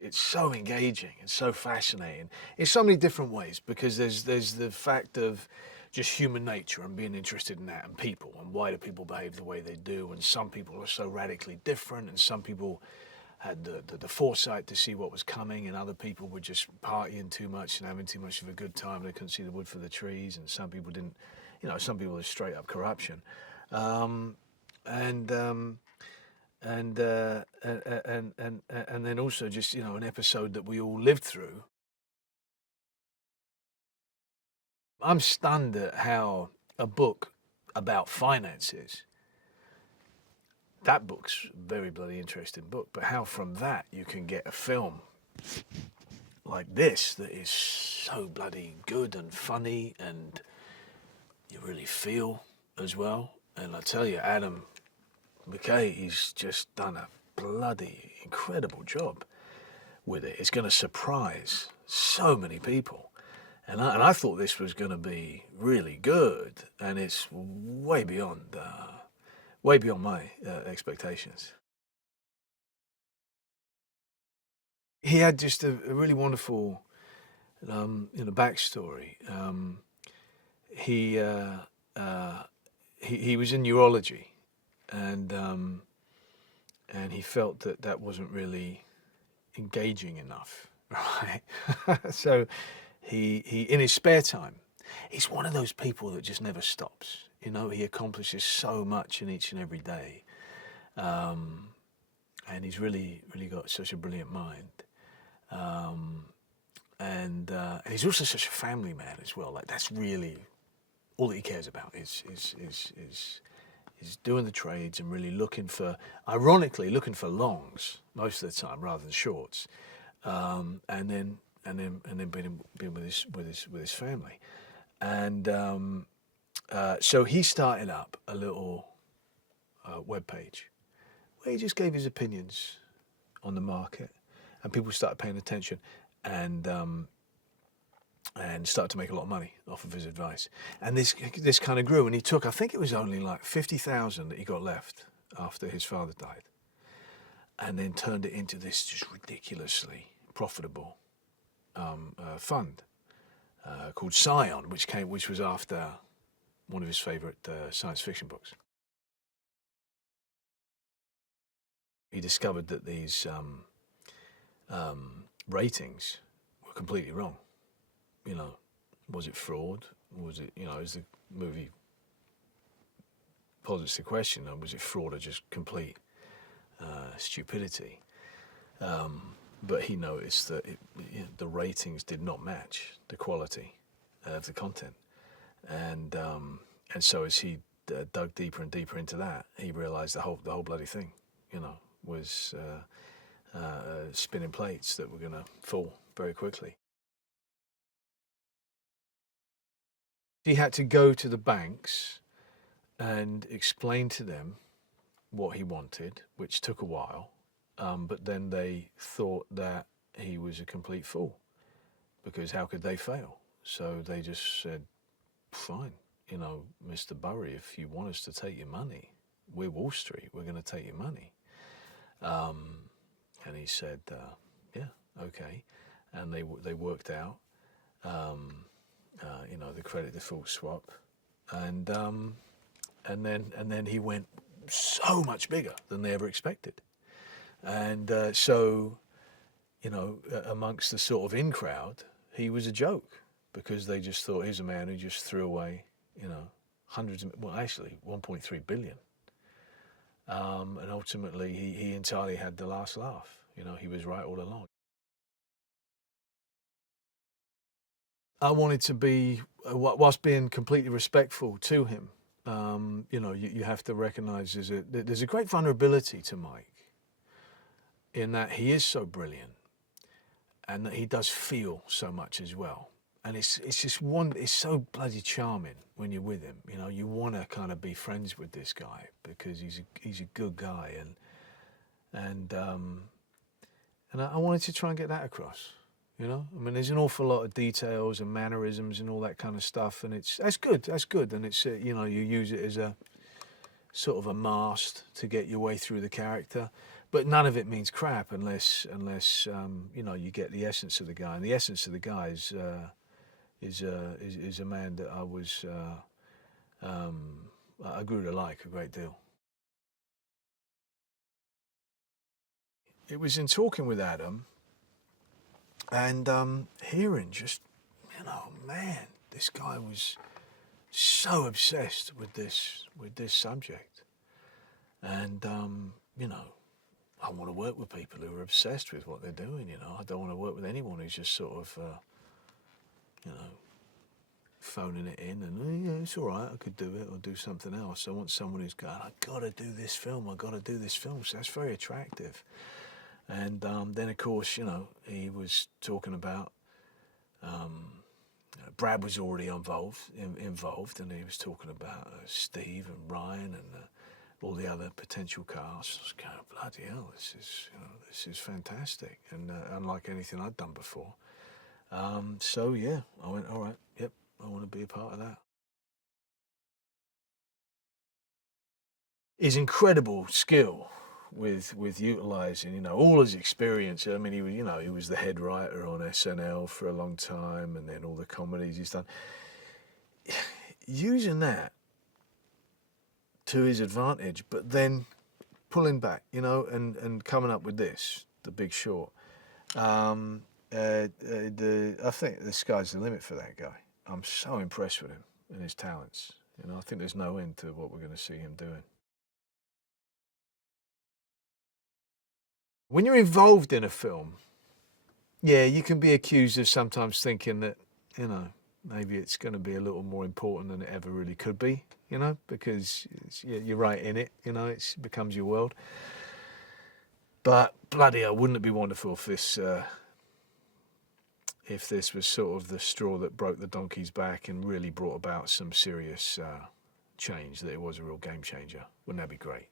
It's so engaging and so fascinating in so many different ways, because there's the fact of just human nature and being interested in that, and people, and why do people behave the way they do, and some people are so radically different, and some people had the foresight to see what was coming, and other people were just partying too much and having too much of a good time. They couldn't see the wood for the trees, and some people didn't, some people are straight up corruption. Um, and and and then also just an episode that we all lived through. I'm stunned at how a book about finances, that book's a very bloody interesting book, but how from that you can get a film like this that is so bloody good and funny, and you really feel as well. And I tell you, Adam McKay, he's just done a bloody incredible job with it. It's going to surprise so many people. And I thought this was going to be really good, and it's way beyond my expectations. He had just a really wonderful, backstory. He, uh, uh, he was in neurology, and and he felt that that wasn't really engaging enough, right? So he in his spare time, he's one of those people that just never stops. He accomplishes so much in each and every day, um, and he's really got such a brilliant mind. Um, and he's also such a family man as well. Like, that's really all that he cares about is doing the trades, and really ironically looking for longs most of the time rather than shorts, and then being with his family. And so he started up a little web page where he just gave his opinions on the market, and people started paying attention, and started to make a lot of money off of his advice. And this kind of grew, and he took, I think it was only like 50,000 that he got left after his father died, and then turned it into this just ridiculously profitable fund called Scion, which was after one of his favourite science fiction books. He discovered that these ratings were completely wrong. Was it fraud? Was it, as the movie posits the question, was it fraud or just complete stupidity? But he noticed that the ratings did not match the quality of the content, and so as he dug deeper and deeper into that, he realised the whole bloody thing, was spinning plates that were going to fall very quickly. He had to go to the banks and explain to them what he wanted, which took a while. But then they thought that he was a complete fool, because how could they fail? So they just said, fine, Mr. Burry, if you want us to take your money, we're Wall Street, we're going to take your money. And he said, yeah, okay. And they worked out, the credit default swap, and then he went so much bigger than they ever expected. And so, amongst the sort of in crowd, he was a joke, because they just thought, here's a man who just threw away, actually 1.3 billion. And ultimately, he entirely had the last laugh. He was right all along. I wanted to be, whilst being completely respectful to him, you have to recognise there's a great vulnerability to Mike, in that he is so brilliant, and that he does feel so much as well. And it's so bloody charming when you're with him. You want to kind of be friends with this guy, because he's a good guy, and I wanted to try and get that across. There's an awful lot of details and mannerisms and all that kind of stuff, and that's good, and it's you use it as a sort of a mast to get your way through the character. but none of it means crap unless you know, you get the essence of the guy. And the essence of the guy is a man that I grew to like a great deal. It was in talking with Adam and hearing just, you know, man, this guy was so obsessed with this subject, and you know, I want to work with people who are obsessed with what they're doing. You know, I don't want to work with anyone who's just sort of, you know, phoning it in and, oh, yeah, it's all right, I could do it or do something else. I want someone who's going, I got to do this film. I got to do this film. So that's very attractive. And then, of course, you know, he was talking about. Brad was already involved, and he was talking about Steve and Ryan and all the other potential casts. I was going, bloody hell, this is fantastic, and unlike anything I'd done before. So yeah, I went, all right, yep, I want to be a part of that. His incredible skill with utilising, you know, all his experience. I mean, he was the head writer on SNL for a long time, and then all the comedies he's done. Using that to his advantage, but then pulling back, you know, and coming up with this, The Big Short. I think the sky's the limit for that guy. I'm so impressed with him and his talents. You know, I think there's no end to what we're going to see him doing. When you're involved in a film, yeah, you can be accused of sometimes thinking that, you know, maybe it's going to be a little more important than it ever really could be, you know, because you're right in it, you know, it becomes your world. But bloody hell, wouldn't it be wonderful if this was sort of the straw that broke the donkey's back and really brought about some serious change, that it was a real game changer? Wouldn't that be great?